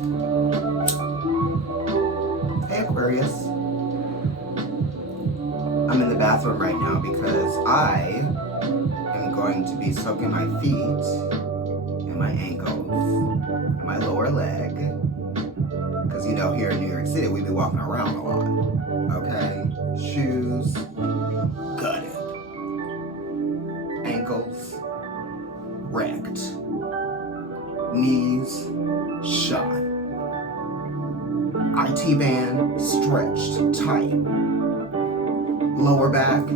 Hey Aquarius. I'm in the bathroom right now because I am going to be soaking my feet and my ankles and my lower leg. Because you know, here in New York City, we be walking around a lot. Okay? Shoes, gutted. Ankles, wrecked. Knees, shot. IT band, stretched, tight. Lower back.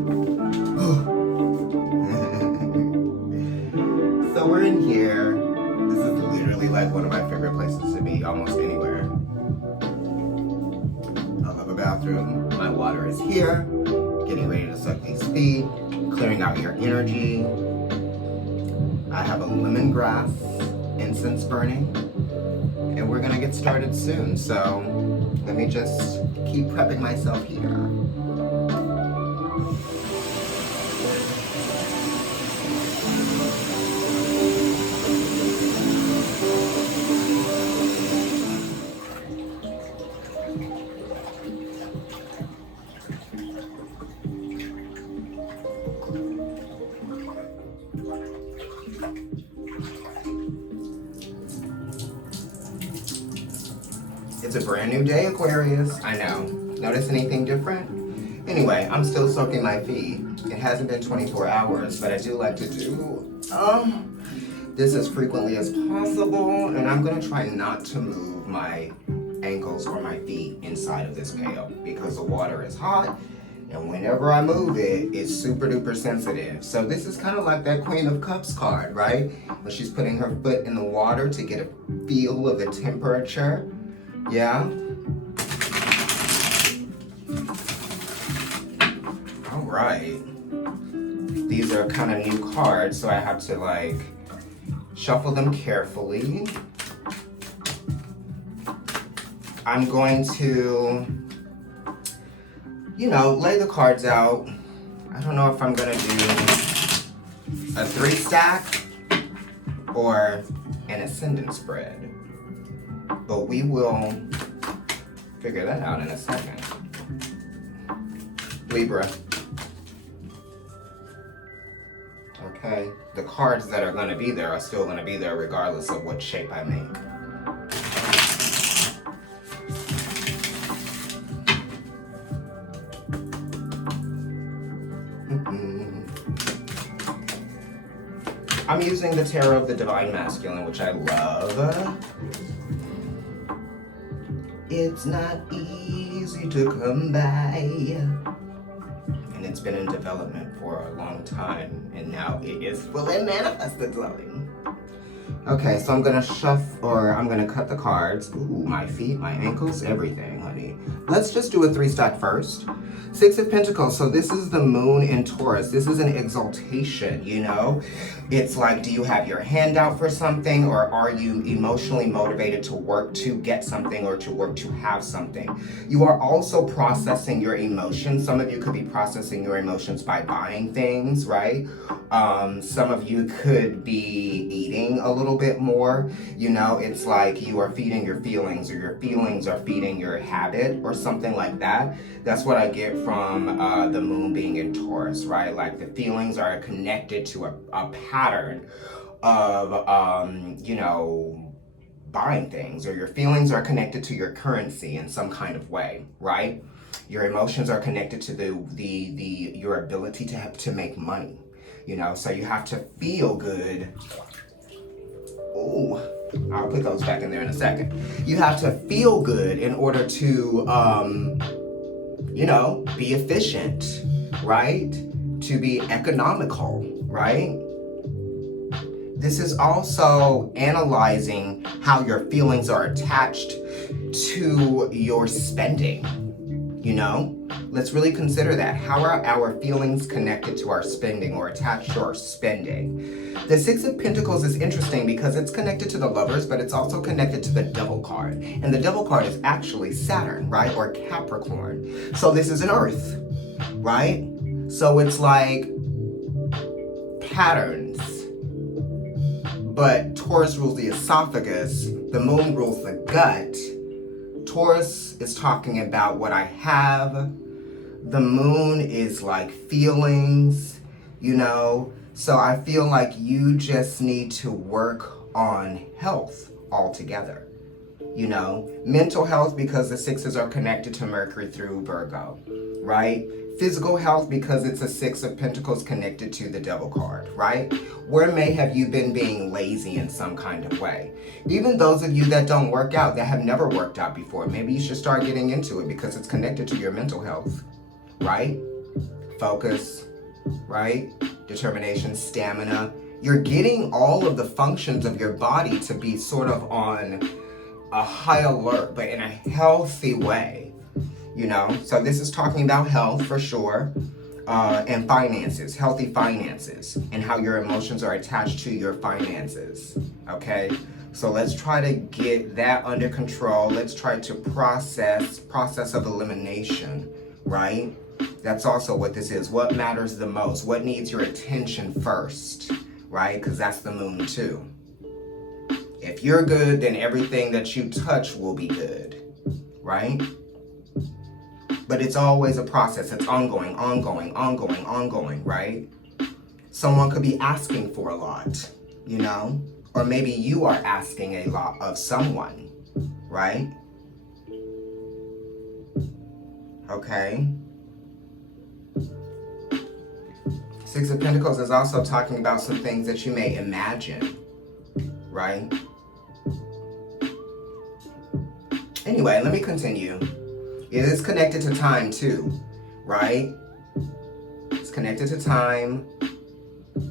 So we're in here. This is literally like one of my favorite places to be almost anywhere. I love a bathroom. My water is here. Getting ready to suck these feet. Clearing out your energy. I have a lemongrass incense burning. And we're gonna get started soon. So let me just keep prepping myself here. It's a brand new day, Aquarius. I know. Notice anything different? Anyway, I'm still soaking my feet. It hasn't been 24 hours, but I do like to do this as frequently as possible, and I'm gonna try not to move my ankles or my feet inside of this pail because the water is hot, and whenever I move it, it's super duper sensitive. So this is kind of like that Queen of Cups card, right? When she's putting her foot in the water to get a feel of the temperature. Yeah. All right. These are kind of new cards, so I have to like shuffle them carefully. I'm going to, you know, lay the cards out. I don't know if I'm gonna do a 3-stack or an ascendant spread. But we will figure that out in a second. Libra. Okay, the cards that are gonna be there are still gonna be there regardless of what shape I make. I'm using the Tarot of the Divine Masculine, which I love. It's not easy to come by. And it's been in development for a long time, and now it is fully manifested slowly. Okay, so I'm gonna I'm gonna cut the cards. Ooh, my feet, my ankles, everything, honey. Let's just do a 3-stack first. 6 of Pentacles, so this is the moon in Taurus. This is an exaltation, you know? It's like, do you have your hand out for something, or are you emotionally motivated to work to get something or to work to have something? You are also processing your emotions. Some of you could be processing your emotions by buying things, right? Some of you could be eating a little bit more. You know, it's like you are feeding your feelings, or your feelings are feeding your habit, or something like that. That's what I get from the moon being in Taurus, right? Like the feelings are connected to a pattern of, you know, buying things, or your feelings are connected to your currency in some kind of way, right? Your emotions are connected to your ability to make money, you know? So you have to feel good. Ooh, I'll put those back in there in a second. You have to feel good in order to, you know, be efficient, right? To be economical, right? This is also analyzing how your feelings are attached to your spending, you know? Let's really consider that. How are our feelings connected to our spending, or attached to our spending? The 6 of Pentacles is interesting because it's connected to the Lovers, but it's also connected to the Devil card. And the Devil card is actually Saturn, right? Or Capricorn. So this is an Earth, right? So it's like patterns, but Taurus rules the esophagus, the moon rules the gut. Taurus is talking about what I have. The moon is like feelings, you know. So I feel like you just need to work on health altogether. You know, mental health because the sixes are connected to Mercury through Virgo, right? Physical health because it's a Six of Pentacles connected to the Devil card, right? Where may have you been being lazy in some kind of way? Even those of you that don't work out, that have never worked out before, maybe you should start getting into it because it's connected to your mental health, right? Focus, right? Determination, stamina. You're getting all of the functions of your body to be sort of on a high alert, but in a healthy way, you know? So this is talking about health for sure, and finances, healthy finances, and how your emotions are attached to your finances, okay? So let's try to get that under control. Let's try to process of elimination, right? That's also what this is. What matters the most? What needs your attention first, right? Because that's the moon too. If you're good, then everything that you touch will be good, right? But it's always a process. It's ongoing, right? Someone could be asking for a lot, you know? Or maybe you are asking a lot of someone, right? Okay. Six of Pentacles is also talking about some things that you may imagine, right? Anyway, let me continue. It is connected to time too, right? It's connected to time.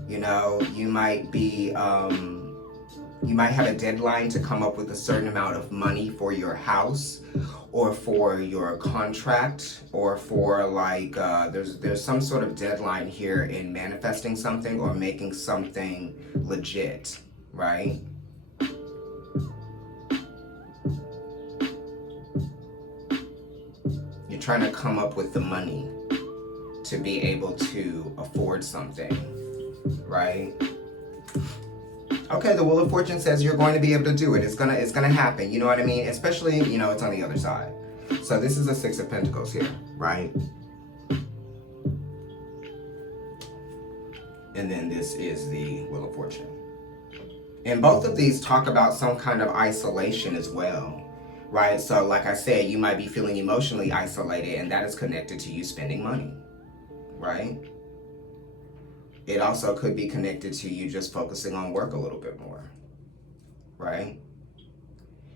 You know, you might be, you might have a deadline to come up with a certain amount of money for your house or for your contract or for like, there's some sort of deadline here in manifesting something or making something legit, right? You're trying to come up with the money to be able to afford something, right? Okay, the Wheel of Fortune says you're going to be able to do it. It's gonna happen. You know what I mean? Especially, you know, it's on the other side. So this is a Six of Pentacles here, right? And then this is the Wheel of Fortune. And both of these talk about some kind of isolation as well. Right, so like I said, you might be feeling emotionally isolated and that is connected to you spending money, right? It also could be connected to you just focusing on work a little bit more, right?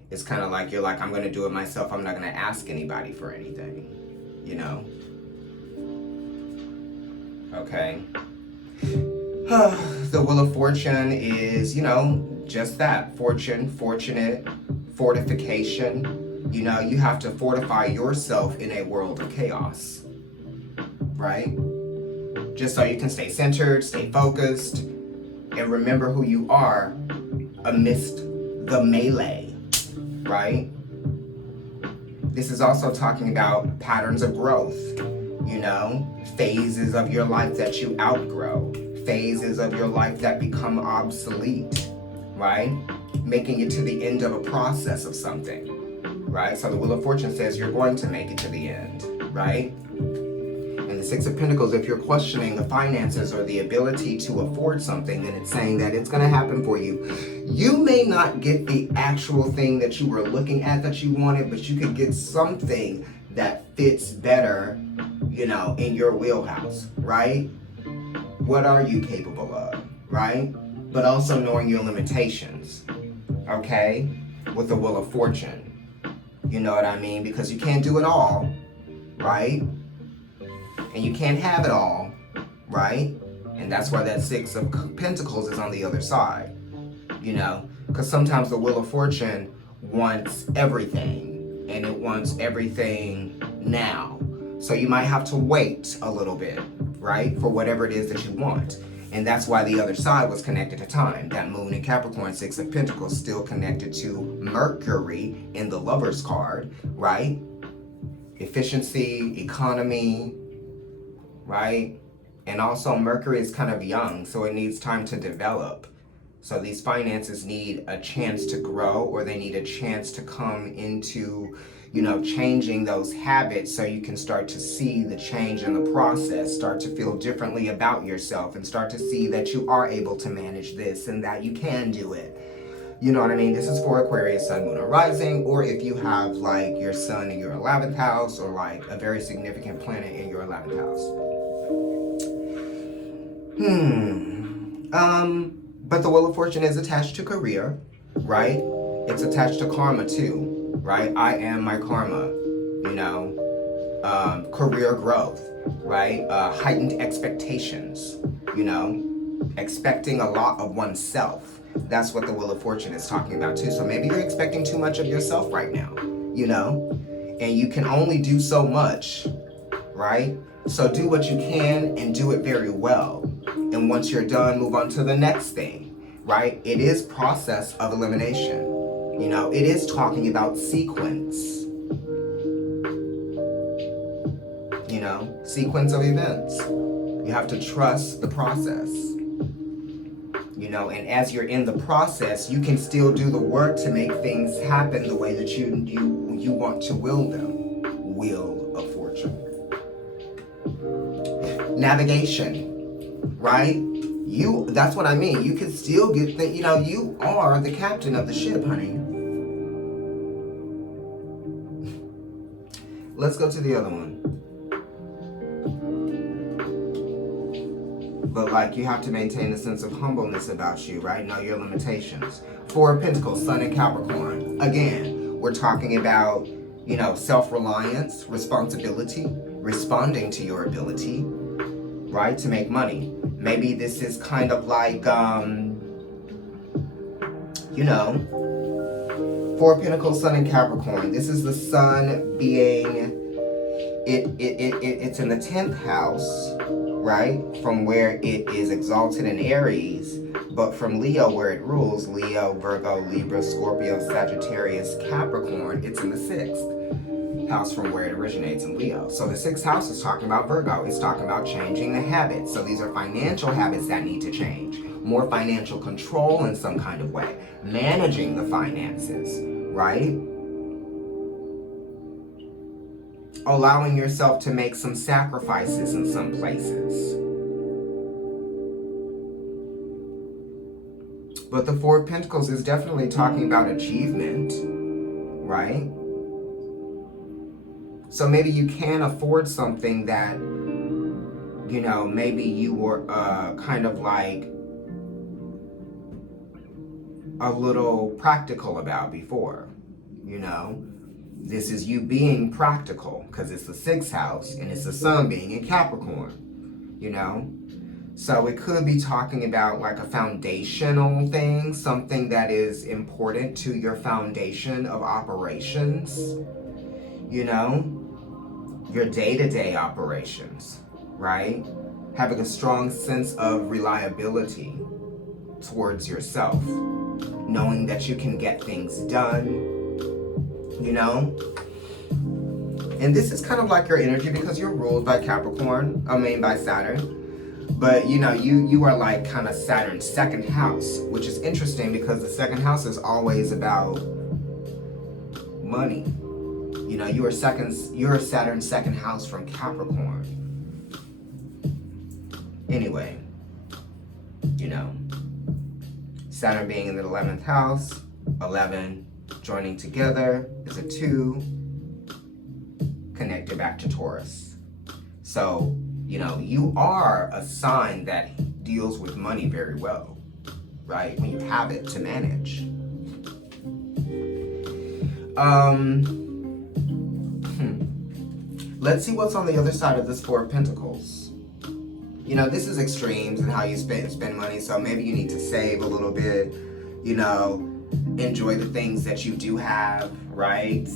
It's kind of like you're like, I'm going to do it myself. I'm not going to ask anybody for anything, you know? Okay. The Wheel of Fortune is, you know, just that. Fortune, fortunate, fortification. You know, you have to fortify yourself in a world of chaos, right? Just so you can stay centered, stay focused, and remember who you are amidst the melee, right? This is also talking about patterns of growth, you know, phases of your life that you outgrow, phases of your life that become obsolete, right? Making it to the end of a process of something, right? So the Wheel of Fortune says you're going to make it to the end, right? And the Six of Pentacles, if you're questioning the finances or the ability to afford something, then it's saying that it's going to happen for you. You may not get the actual thing that you were looking at that you wanted, but you could get something that fits better, you know, in your wheelhouse, right? What are you capable of, right? But also knowing your limitations, okay? With the Wheel of Fortune. You know what I mean? Because you can't do it all, right? And you can't have it all, right? And that's why that Six of Pentacles is on the other side, you know? Because sometimes the Wheel of Fortune wants everything, and it wants everything now. So you might have to wait a little bit, right? For whatever it is that you want. And that's why the other side was connected to time. That Moon in Capricorn, Six of Pentacles, still connected to Mercury in the Lover's card, right? Efficiency, economy, right? And also Mercury is kind of young, so it needs time to develop. So these finances need a chance to grow, or they need a chance to come into, changing those habits, so you can start to see the change in the process, start to feel differently about yourself, and start to see that you are able to manage this and that you can do it. You know what I mean? This is for Aquarius, Sun, Moon, or Rising, or if you have like your Sun in your 11th house, or like a very significant planet in your 11th house. But the Wheel of Fortune is attached to career, right? It's attached to karma too, right? I am my karma, career growth, right? Heightened expectations, expecting a lot of oneself. That's what the Wheel of Fortune is talking about too. So maybe you're expecting too much of yourself right now, and you can only do so much, right? So do what you can and do it very well. And once you're done, move on to the next thing, right? It is process of elimination. It is talking about sequence. Sequence of events. You have to trust the process. And as you're in the process, you can still do the work to make things happen the way that you want to will them. Wheel of Fortune. Navigation. Right? That's what I mean. You can still get you are the captain of the ship, honey. Let's go to the other one. But you have to maintain a sense of humbleness about you, right? Know your limitations. Four of Pentacles, Sun in Capricorn. Again, we're talking about, self-reliance, responsibility, responding to your ability, right? To make money. Maybe this is kind of like, Four of Pentacles, Sun in Capricorn. This is the Sun being, it's in the 10th house, right? From where it is exalted in Aries, but from Leo, where it rules, Leo, Virgo, Libra, Scorpio, Sagittarius, Capricorn, it's in the 6th house from where it originates in Leo. So the 6th house is talking about Virgo. It's talking about changing the habits. So these are financial habits that need to change. More financial control in some kind of way. Managing the finances, right? Allowing yourself to make some sacrifices in some places. But the Four of Pentacles is definitely talking about achievement, right? So maybe you can afford something that, maybe you were kind of like a little practical about before, This is you being practical, because it's the 6th house and it's the Sun being in Capricorn, So it could be talking about like a foundational thing, something that is important to your foundation of operations, your day-to-day operations, right? Having a strong sense of reliability towards yourself, knowing that you can get things done, And this is kind of like your energy because you're ruled by by Saturn. But you are like kind of Saturn's 2nd house, which is interesting because the 2nd house is always about money. You're Saturn's 2nd house from Capricorn. Anyway, Saturn being in the 11th house, 11 joining together is a 2, connected back to Taurus. So, you are a sign that deals with money very well, right? When you have it to manage. Let's see what's on the other side of this Four of Pentacles. This is extremes and how you spend money, so maybe you need to save a little bit, enjoy the things that you do have, right?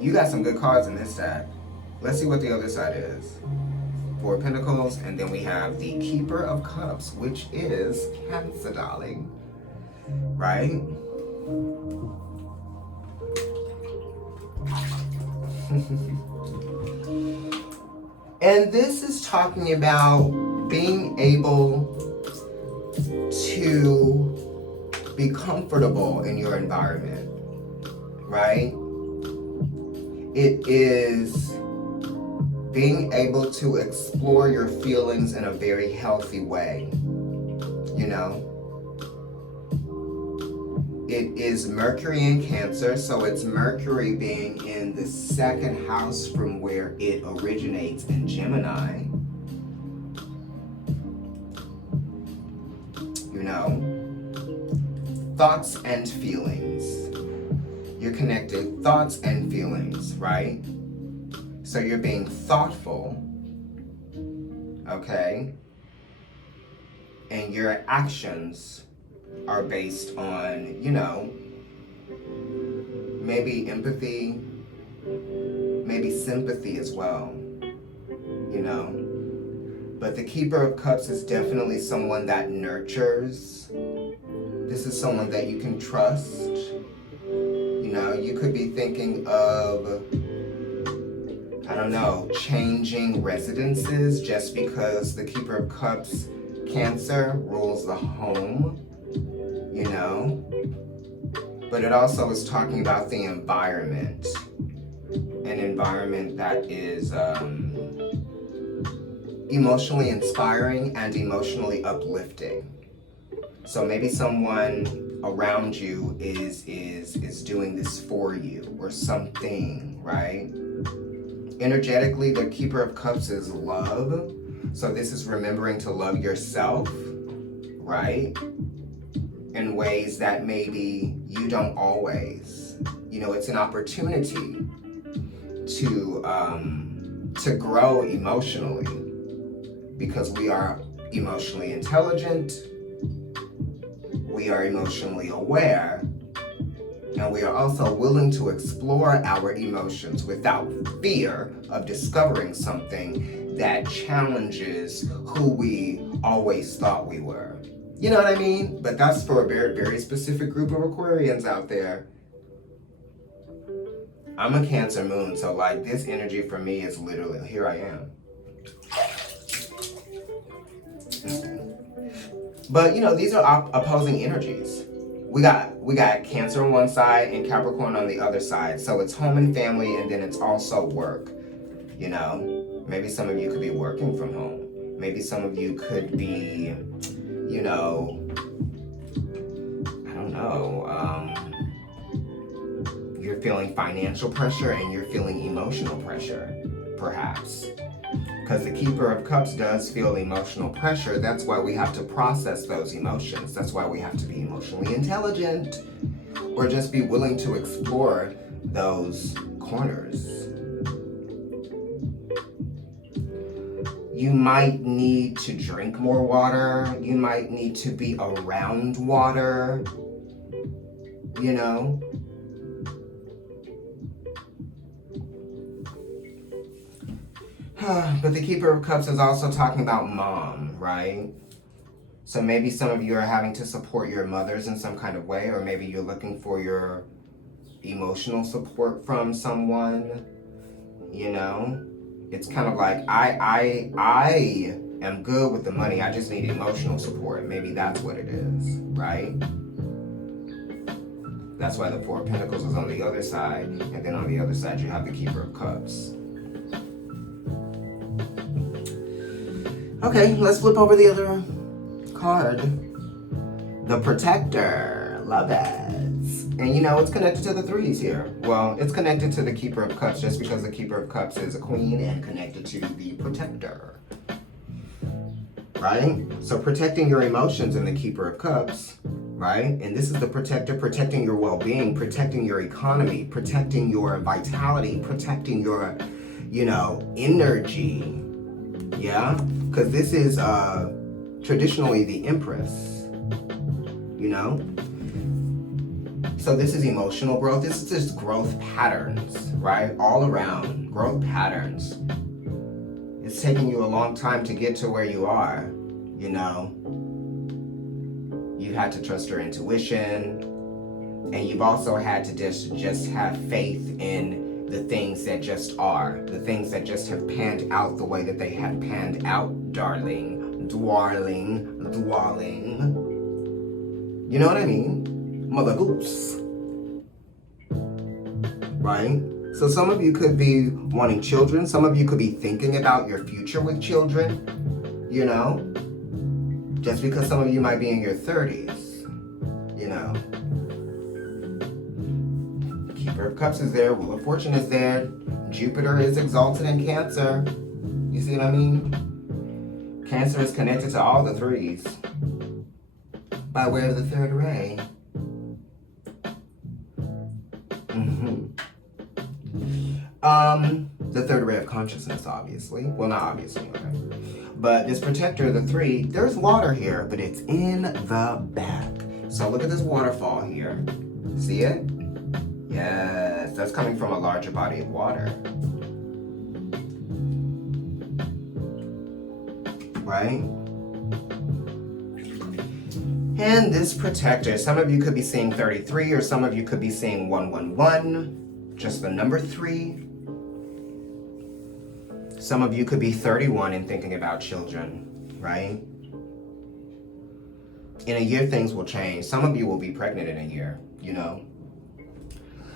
You got some good cards in this deck. Let's see what the other side is. Four of Pentacles, and then we have the Keeper of Cups, which is Cancer, darling. Right? And this is talking about being able to be comfortable in your environment, right? It is being able to explore your feelings in a very healthy way, you know? It is Mercury in Cancer, so it's Mercury being in the second house from where it originates in Gemini. You know, thoughts and feelings. You're connected thoughts and feelings, right? So you're being thoughtful, okay? And your actions are based on, you know, maybe empathy, maybe sympathy as well, you know. But the Keeper of Cups is definitely someone that nurtures. This is someone that you can trust. You know, you could be thinking of, I don't know, changing residences just because the Keeper of Cups, Cancer, rules the home. You know, but it also is talking about the environment, an environment that is emotionally inspiring and emotionally uplifting. So maybe someone around you is doing this for you or something, right? Energetically, the Keeper of Cups is love. So this is remembering to love yourself, right? In ways that maybe you don't always. You know, it's an opportunity to grow emotionally, because we are emotionally intelligent, we are emotionally aware, and we are also willing to explore our emotions without fear of discovering something that challenges who we always thought we were. You know what I mean? But that's for a very, very specific group of Aquarians out there. I'm a Cancer moon, so like this energy for me is literally, here I am. But you know, these are opposing energies. We got Cancer on one side and Capricorn on the other side. So it's home and family, and then it's also work. You know, maybe some of you could be working from home. Maybe some of you could be, you know, I don't know, you're feeling financial pressure and you're feeling emotional pressure, perhaps. Because the Keeper of Cups does feel emotional pressure. That's why we have to process those emotions. That's why we have to be emotionally intelligent, or just be willing to explore those corners. You might need to drink more water. You might need to be around water, you know? But the Keeper of Cups is also talking about mom, right? So maybe some of you are having to support your mothers in some kind of way, or maybe you're looking for your emotional support from someone, you know? It's kind of like, I am good with the money, I just need emotional support. Maybe that's what it is, right? That's why the Four of Pentacles is on the other side, and then on the other side you have the Keeper of Cups. Okay, let's flip over the other card. The Protector. Love it. And you know, it's connected to the threes here. Well, it's connected to the Keeper of Cups just because the Keeper of Cups is a queen and connected to the Protector. Right? So protecting your emotions in the Keeper of Cups, right? And this is the Protector, protecting your well-being, protecting your economy, protecting your vitality, protecting your, you know, energy. Yeah? Because this is traditionally the Empress, you know? So this is emotional growth. This is just growth patterns, right? All around, growth patterns. It's taking you a long time to get to where you are, you know? You've had to trust your intuition, and you've also had to just have faith in the things that just are, the things that just have panned out the way that they have panned out, darling. dwelling. You know what I mean? Mother goose. Right? So some of you could be wanting children. Some of you could be thinking about your future with children. You know? Just because some of you might be in your 30s. You know? Keeper of Cups is there. Wheel of Fortune is there. Jupiter is exalted in Cancer. You see what I mean? Cancer is connected to all the threes by way of the third ray. The third ray of consciousness, obviously. Well, not obviously, okay. But this protector, the 3, there's water here, but it's in the back. So look at this waterfall here. See it? Yes, that's coming from a larger body of water. Right? And this protector, some of you could be seeing 33, or some of you could be seeing 111, just the number 3. Some of you could be 31 and thinking about children, right? In a year, things will change. Some of you will be pregnant in a year, you know?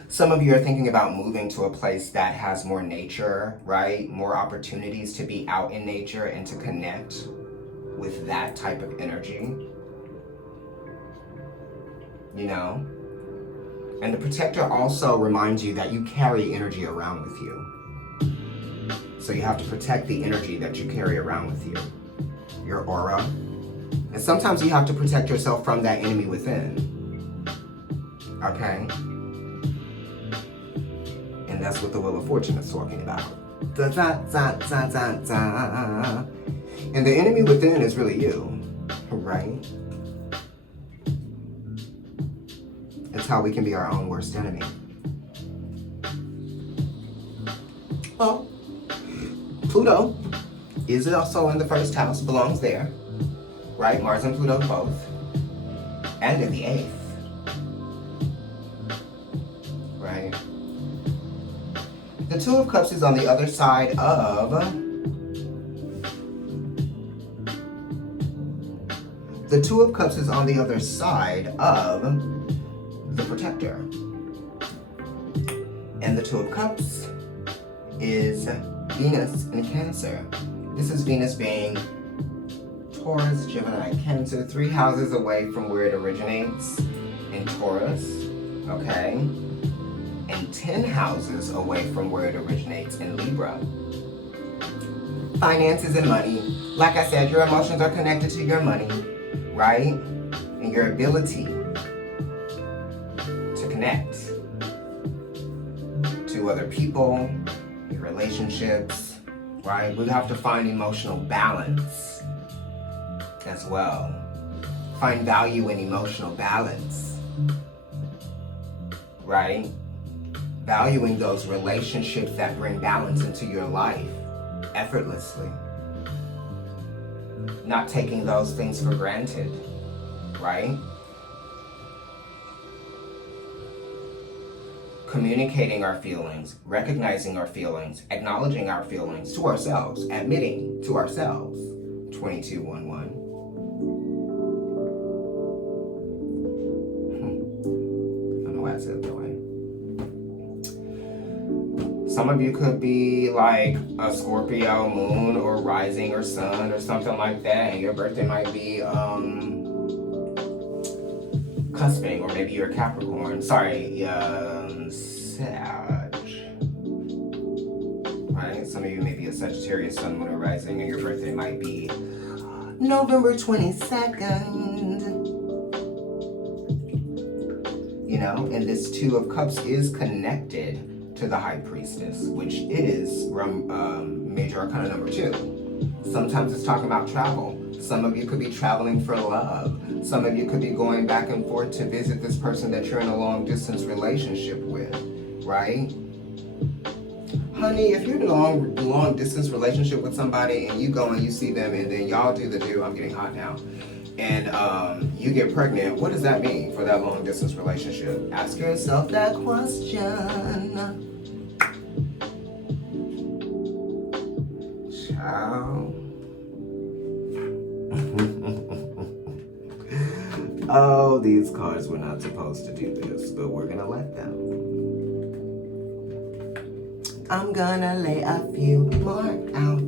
Some of you are thinking about moving to a place that has more nature, right? More opportunities to be out in nature and to connect with that type of energy. You know? And the protector also reminds you that you carry energy around with you. So you have to protect the energy that you carry around with you. Your aura. And sometimes you have to protect yourself from that enemy within. Okay? And that's what the Wheel of Fortune is talking about. Da, da, da, da, da, da. And the enemy within is really you, right? It's how we can be our own worst enemy. Well, Pluto is also in the 1st house, belongs there, right? Mars and Pluto both, and in the 8th, right? The 2 of Cups is on the other side of the 2 of Cups is on the other side of the protector. And the 2 of Cups is Venus in Cancer. This is Venus being Taurus, Gemini, Cancer, 3 houses away from where it originates in Taurus, okay? And 10 houses away from where it originates in Libra. Finances and money. Like I said, your emotions are connected to your money, right? And your ability to connect to other people, your relationships, right? We have to find emotional balance as well. Find value in emotional balance, right? Valuing those relationships that bring balance into your life effortlessly. Not taking those things for granted, right? Communicating our feelings, recognizing our feelings, acknowledging our feelings to ourselves, admitting to ourselves. 2211. I don't know why I said it that way. Some of you could be like a Scorpio moon or rising or sun or something like that, and your birthday might be cusping, or maybe you're a Capricorn. Sorry, Sag. Right? Some of you may be a Sagittarius, sun, moon, or rising, and your birthday might be November 22nd. You know, and this 2 of Cups is connected to the High Priestess, which is major arcana number 2. Sometimes it's talking about travel. Some of you could be traveling for love. Some of you could be going back and forth to visit this person that you're in a long distance relationship with, right? Honey, if you're in a long distance relationship with somebody and you go and you see them and then y'all do the do, I'm getting hot now, and you get pregnant, what does that mean for that long distance relationship? Ask yourself that question. Ciao. these cards were not supposed to do this, but we're gonna let them. I'm gonna lay a few more out.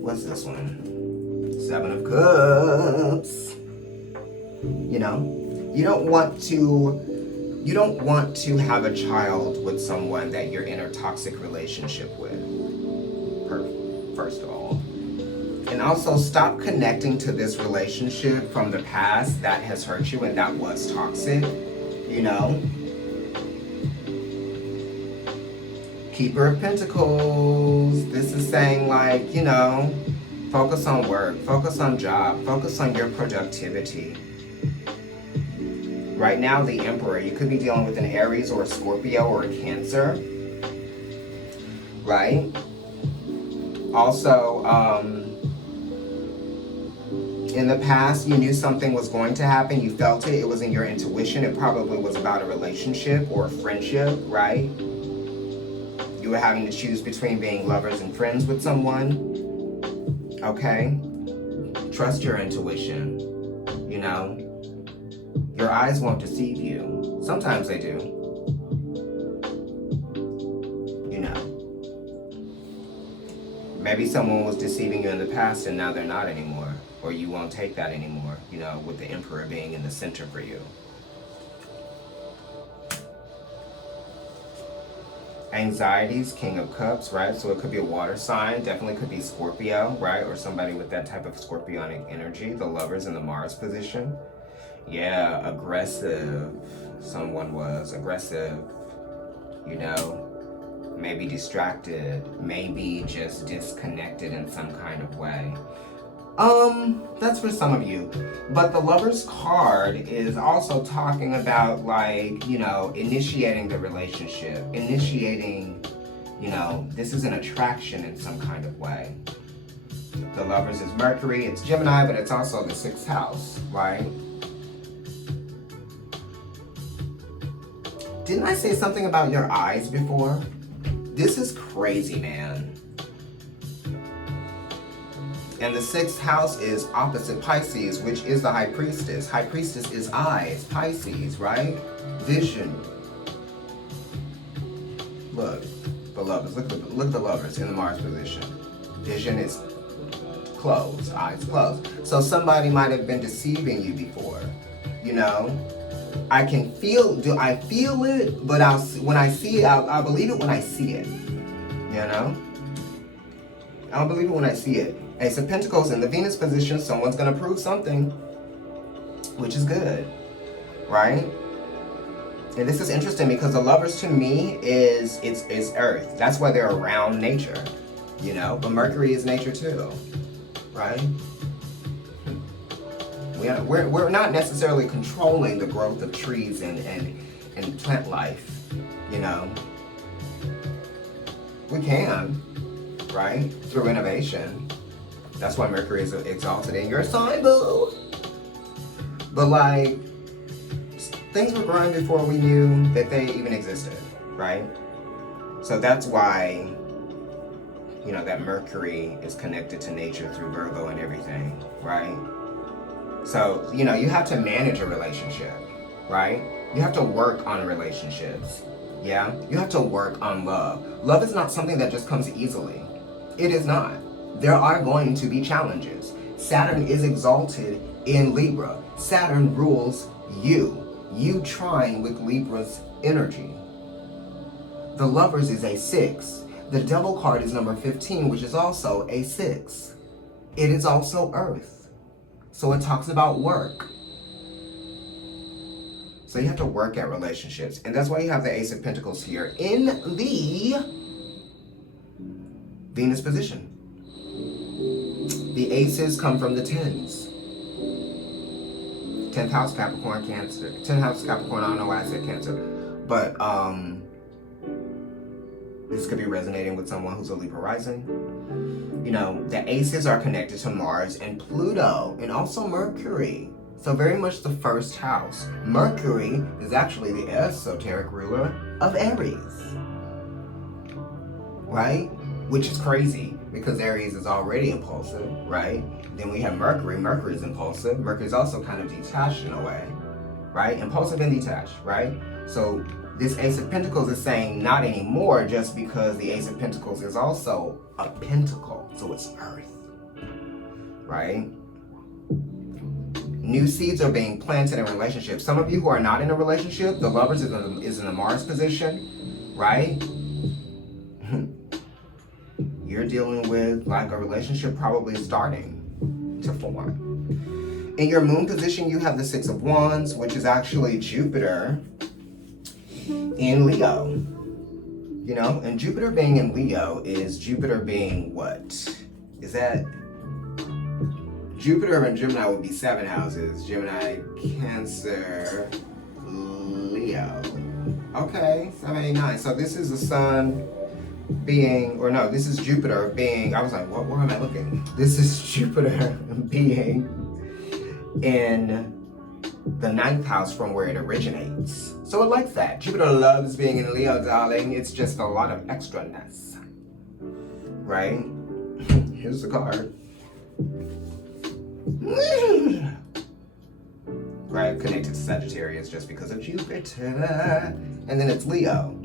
What's this one? 7 of Cups. You know, you don't want to have a child with someone that you're in a toxic relationship with, first of all. And also stop connecting to this relationship from the past that has hurt you and that was toxic, you know. Keeper of Pentacles. This is saying, like, you know, focus on work, focus on job, focus on your productivity. Right now, the Emperor, you could be dealing with an Aries or a Scorpio or a Cancer, right? Also, in the past, you knew something was going to happen. You felt it. It was in your intuition. It probably was about a relationship or a friendship, right? You were having to choose between being lovers and friends with someone, okay? Trust your intuition, you know? Your eyes won't deceive you. Sometimes they do. You know. Maybe someone was deceiving you in the past and now they're not anymore. Or you won't take that anymore, you know, with the Emperor being in the center for you. Anxieties, King of Cups, right? So it could be a water sign, definitely could be Scorpio, right? Or somebody with that type of scorpionic energy. The Lovers in the Mars position. Yeah, aggressive. Someone was aggressive, you know, maybe distracted, maybe just disconnected in some kind of way. That's for some of you. But the Lover's card is also talking about, like, you know, initiating the relationship, initiating, you know, this is an attraction in some kind of way. The Lovers is Mercury, it's Gemini, but it's also the 6th house, right? Didn't I say something about your eyes before? This is crazy, man. And the 6th house is opposite Pisces, which is the High Priestess. High Priestess is eyes, Pisces, right? Vision. Look, the Lovers. Look at the Lovers in the Mars position. Vision is closed, eyes closed. So somebody might have been deceiving you before, you know? I can feel, do I feel it? But when I see it, I'll believe it when I see it, you know? I'll believe it when I see it. Ace of Pentacles in the Venus position, someone's gonna prove something, which is good, right? And this is interesting because the Lovers to me is Earth. That's why they're around nature, you know? But Mercury is nature too, right? We're not necessarily controlling the growth of trees and plant life, you know. We can, right? Through innovation. That's why Mercury is exalted in your sign, boo. But like, things were growing before we knew that they even existed, right? So that's why, you know, that Mercury is connected to nature through Virgo and everything, right? So, you know, you have to manage a relationship, right? You have to work on relationships, yeah? You have to work on love. Love is not something that just comes easily. It is not. There are going to be challenges. Saturn is exalted in Libra. Saturn rules you trine with Libra's energy. The Lovers is a 6. The Devil card is number 15, which is also a 6. It is also Earth. So it talks about work. So you have to work at relationships. And that's why you have the Ace of Pentacles here in the Venus position. The aces come from the 10s. 10th house, Capricorn, Cancer. 10th house, Capricorn, I don't know why I said Cancer. But this could be resonating with someone who's a Libra rising. You know, the aces are connected to Mars and Pluto and also Mercury. So very much the 1st house. Mercury is actually the esoteric ruler of Aries. Right? Which is crazy because Aries is already impulsive, right? Then we have Mercury. Mercury is impulsive. Mercury is also kind of detached in a way, right? Impulsive and detached, right? So this Ace of Pentacles is saying not anymore, just because the Ace of Pentacles is also a pentacle, so it's earth, right? New seeds are being planted in relationships. Some of you who are not in a relationship, the Lovers is in a Mars position, right? You're dealing with like a relationship probably starting to form. In your moon position, you have the Six of Wands, which is actually Jupiter in Leo. You know, and Jupiter being in Leo is Jupiter being what? Is that Jupiter and Gemini would be 7 houses. Gemini, Cancer, Leo. Okay, 7, 8, 9. So this is the Sun being, or no, this is Jupiter being, I was like, what, where am I looking? This is Jupiter being in the 9th house from where it originates. So it likes that. Jupiter loves being in Leo, darling. It's just a lot of extraness, right? Here's the card. Right, connected to Sagittarius just because of Jupiter. And then it's Leo.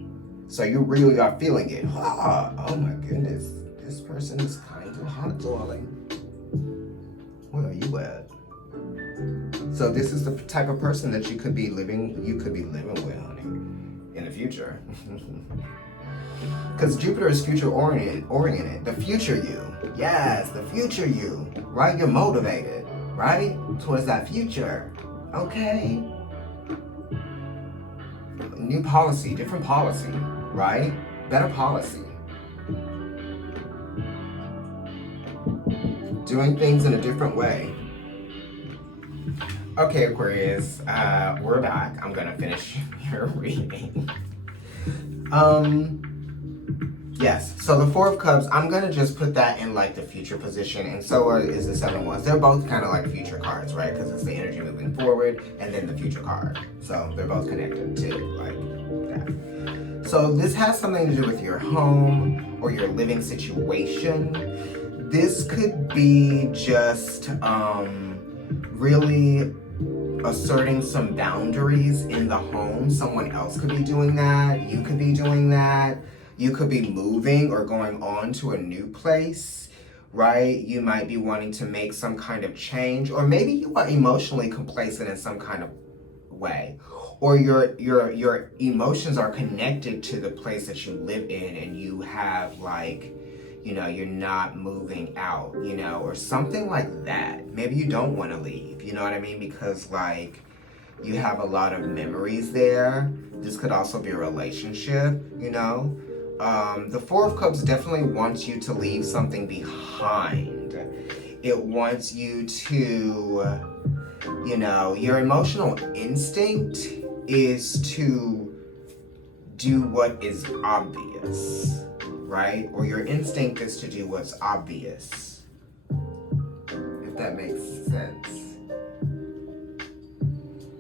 So you really are feeling it. Oh my goodness. This person is kind of hot, darling. Where are you at? So this is the type of person that you could be living with, honey, in the future. Because Jupiter is future oriented. The future you. Yes, the future you. Right? You're motivated, right? Towards that future. Okay. New policy, different policy, right? Better policy. Doing things in a different way. Okay, Aquarius, we're back. I'm gonna finish your reading. Yes, so the Four of Cups, I'm gonna just put that in like the future position, and so is the Seven of Wands. They're both kind of like future cards, right? Because it's the energy moving forward, and then the future card. So they're both connected to like that. So this has something to do with your home or your living situation. This could be just really asserting some boundaries in the home. Someone else could be doing that. You could be doing that. You could be moving or going on to a new place, right? You might be wanting to make some kind of change, or maybe you are emotionally complacent in some kind of way, or your emotions are connected to the place that you live in, and you have like, you know, you're not moving out, you know, or something like that. Maybe you don't want to leave, you know what I mean? Because like you have a lot of memories there. This could also be a relationship, you know. The Four of Cups definitely wants you to leave something behind. It wants you to, you know, your emotional instinct is to do what is obvious, right? Or your instinct is to do what's obvious, if that makes sense.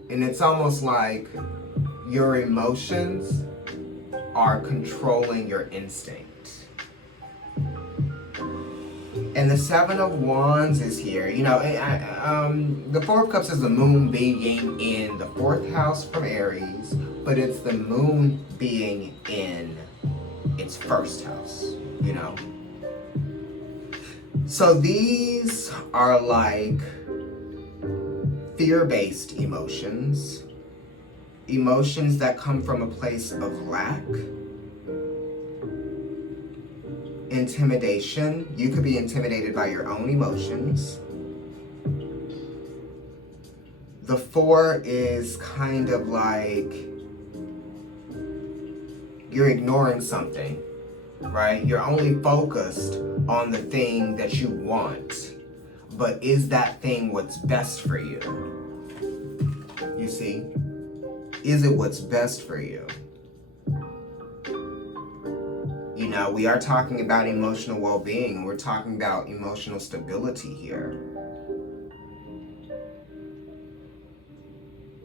And it's almost like your emotions are controlling your instinct. And the Seven of Wands is here. You know, the Four of Cups is the moon being in the 4th house from Aries, but it's the moon being in its 1st house, you know. So these are like fear-based emotions. Emotions that come from a place of lack, intimidation. You could be intimidated by your own emotions. The 4 is kind of like you're ignoring something, right? You're only focused on the thing that you want, but is that thing what's best for you? You see? Is it what's best for you? You know, we are talking about emotional well-being. We're talking about emotional stability here.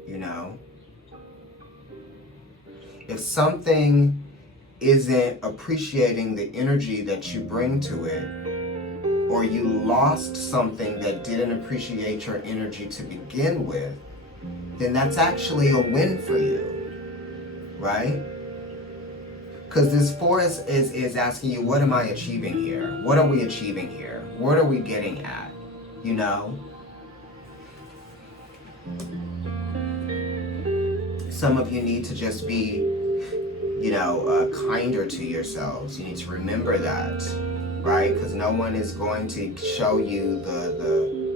You know? If something isn't appreciating the energy that you bring to it, or you lost something that didn't appreciate your energy to begin with, then that's actually a win for you, right? Because this force is asking you, what am I achieving here? What are we achieving here? What are we getting at? You know? Some of you need to just be, you know, kinder to yourselves. You need to remember that, right? Because no one is going to show you the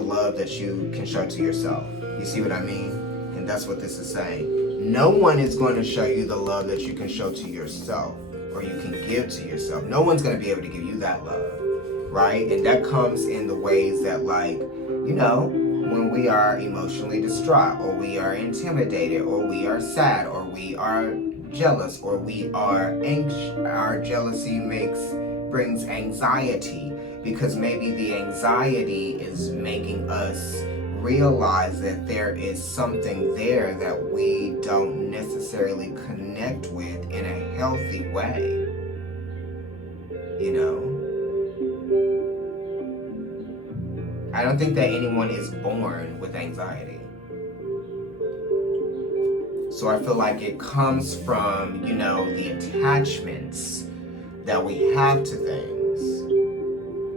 love that you can show to yourself. You see what I mean? And that's what this is saying. No one is going to show you the love that you can show to yourself or you can give to yourself. No one's going to be able to give you that love, right? And that comes in the ways that, like, you know, when we are emotionally distraught, or we are intimidated, or we are sad, or we are jealous, or we are anxious. Our jealousy brings anxiety, because maybe the anxiety is making us realize that there is something there that we don't necessarily connect with in a healthy way. You know? I don't think that anyone is born with anxiety. So I feel like it comes from, you know, the attachments that we have to things.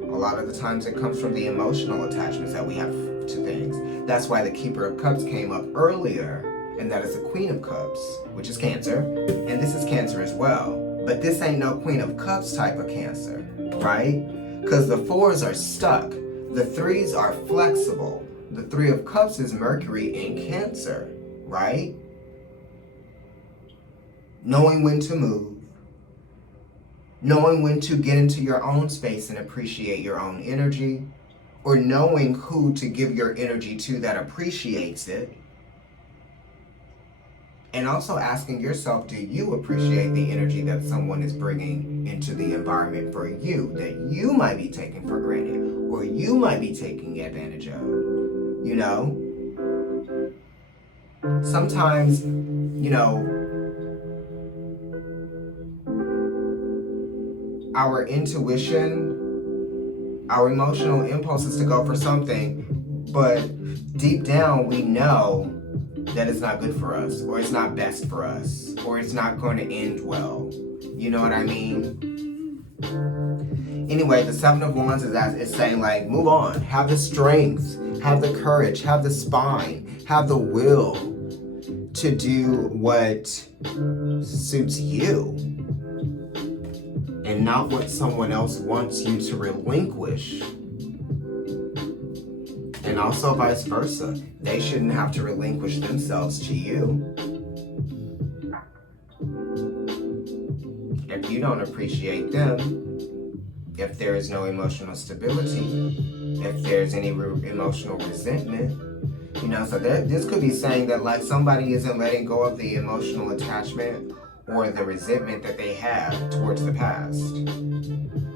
A lot of the times it comes from the emotional attachments that we have to things. That's why the Keeper of Cups came up earlier, and that is the Queen of Cups, which is Cancer, and this is Cancer as well. But this ain't no Queen of Cups type of Cancer, right? Because the 4s are stuck. The 3s are flexible. The 3 of Cups is Mercury in Cancer, right? Knowing when to move. Knowing when to get into your own space and appreciate your own energy. Or knowing who to give your energy to that appreciates it. And also asking yourself, do you appreciate the energy that someone is bringing into the environment for you that you might be taking for granted or you might be taking advantage of? You know? Sometimes, you know, our intuition, our emotional impulse is to go for something, but deep down we know that it's not good for us, or it's not best for us, or it's not going to end well. You know what I mean? Anyway, the 7 of Wands is saying, like, move on. Have the strength, have the courage, have the spine, have the will to do what suits you and not what someone else wants you to relinquish. And also vice versa. They shouldn't have to relinquish themselves to you. If you don't appreciate them, if there is no emotional stability, if there's any emotional resentment, you know, so this could be saying that, like, somebody isn't letting go of the emotional attachment or the resentment that they have towards the past.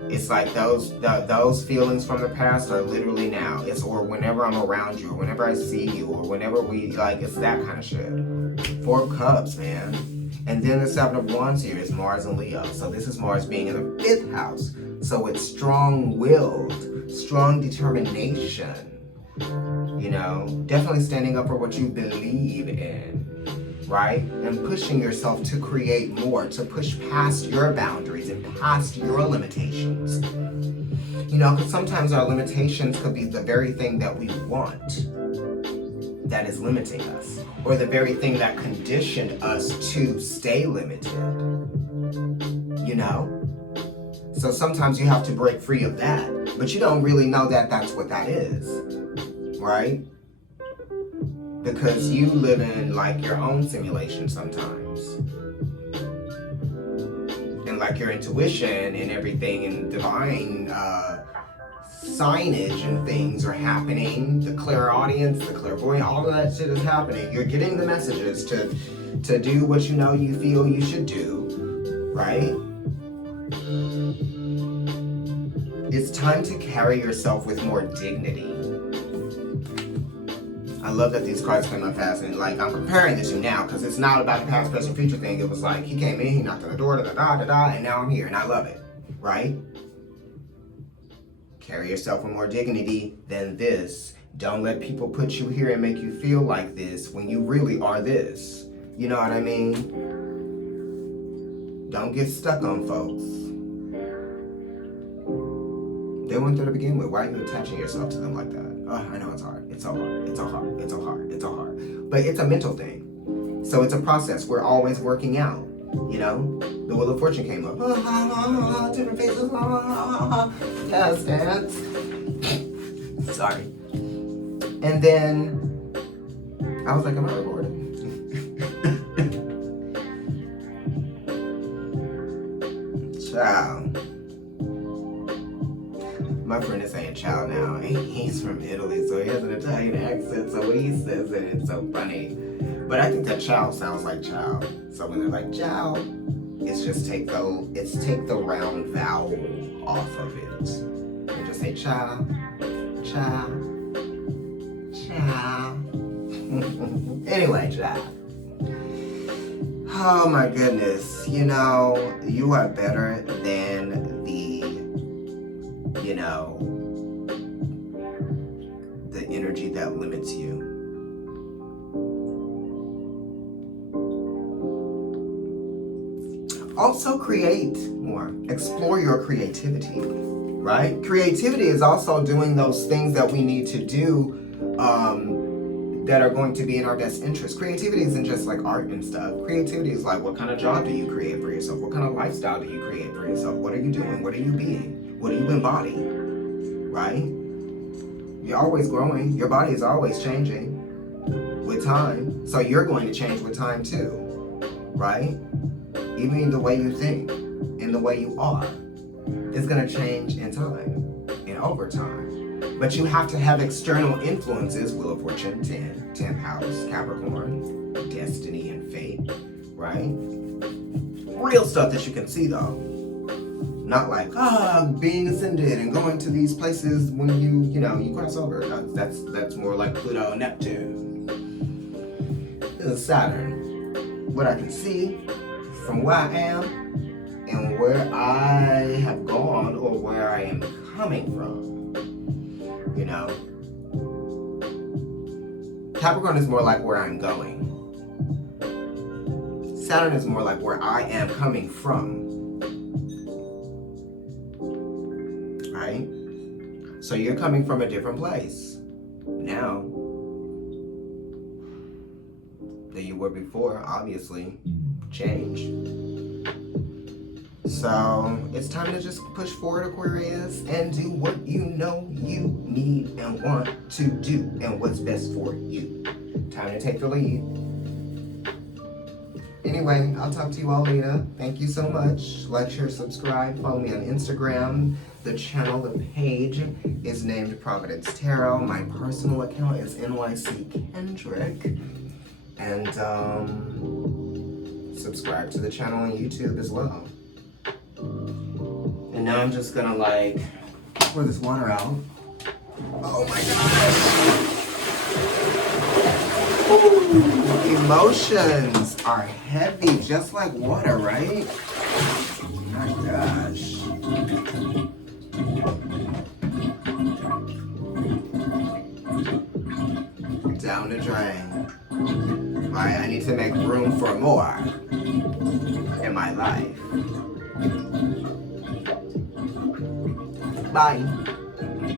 It's like those feelings from the past are literally now. It's, or whenever I'm around you, or whenever I see you, or whenever we, like, it's that kind of shit. 4 of Cups, man. And then the 7 of Wands here is Mars and Leo. So this is Mars being in the 5th house. So it's strong-willed, strong determination. You know, definitely standing up for what you believe in. Right? And pushing yourself to create more, to push past your boundaries and past your limitations. You know, because sometimes our limitations could be the very thing that we want that is limiting us, or the very thing that conditioned us to stay limited. You know? So sometimes you have to break free of that, but you don't really know that that's what that is. Right? Because you live in, like, your own simulation sometimes. And, like, your intuition and everything and divine signage and things are happening. The clairaudience, the clairvoyant, all of that shit is happening. You're getting the messages to do what you know you feel you should do, right? It's time to carry yourself with more dignity. I love that these cards came up fast, and, like, I'm comparing this to now because it's not about the past, present, future thing. It was like he came in, he knocked on the door, and now I'm here, and I love it, right? Carry yourself with more dignity than this, Don't let people put you here and make you feel like this when you really are this. You know what I mean? Don't get stuck on folks. They weren't there to begin with. Why are you attaching yourself to them like that? Oh, I know it's hard. It's so hard. It's so hard. It's so hard. It's so hard. But it's a mental thing. So it's a process. We're always working out. You know? The Wheel of Fortune came up. Different faces. Yes, dance. Sorry. And then I was like, am I recording? Ciao. My friend is saying ciao now. He's from Italy, so he has an Italian accent. So when he says it, it's so funny. But I think that ciao sounds like ciao. So when they're like ciao, it's just take the round vowel off of it. And just say ciao, ciao, ciao. Anyway, ciao. Oh my goodness. You know, you are better than the energy that limits you. Also create more. Explore your creativity, right? Creativity is also doing those things that we need to do that are going to be in our best interest. Creativity isn't just like art and stuff. Creativity is like, what kind of job do you create for yourself? What kind of lifestyle do you create for yourself? What are you doing? What are you being? What do you embody? Right? You're always growing. Your body is always changing with time. So you're going to change with time too, right? Even the way you think and the way you are is going to change in time and over time. But you have to have external influences. Wheel of Fortune, 10th house, Capricorn, destiny and fate, right? Real stuff that you can see though. Not like, being ascended and going to these places when you cross over. That's more like Pluto, Neptune. This is Saturn. What I can see from where I am and where I have gone or where I am coming from. You know, Capricorn is more like where I'm going. Saturn is more like where I am coming from. Right? So you're coming from a different place now than you were before, obviously. Change. So it's time to just push forward, Aquarius, and do what you know you need and want to do and what's best for you. Time to take the lead. Anyway, I'll talk to you all later. Thank you so much. Like, share, subscribe. Follow me on Instagram. The channel, the page is named Providence Tarot. My personal account is NYC Kendrick. And subscribe to the channel on YouTube as well. And now I'm just gonna pour this water out. Oh my gosh! Ooh, emotions are heavy, just like water, right? Oh my gosh. Down the drain. Right, I need to make room for more in my life. Bye.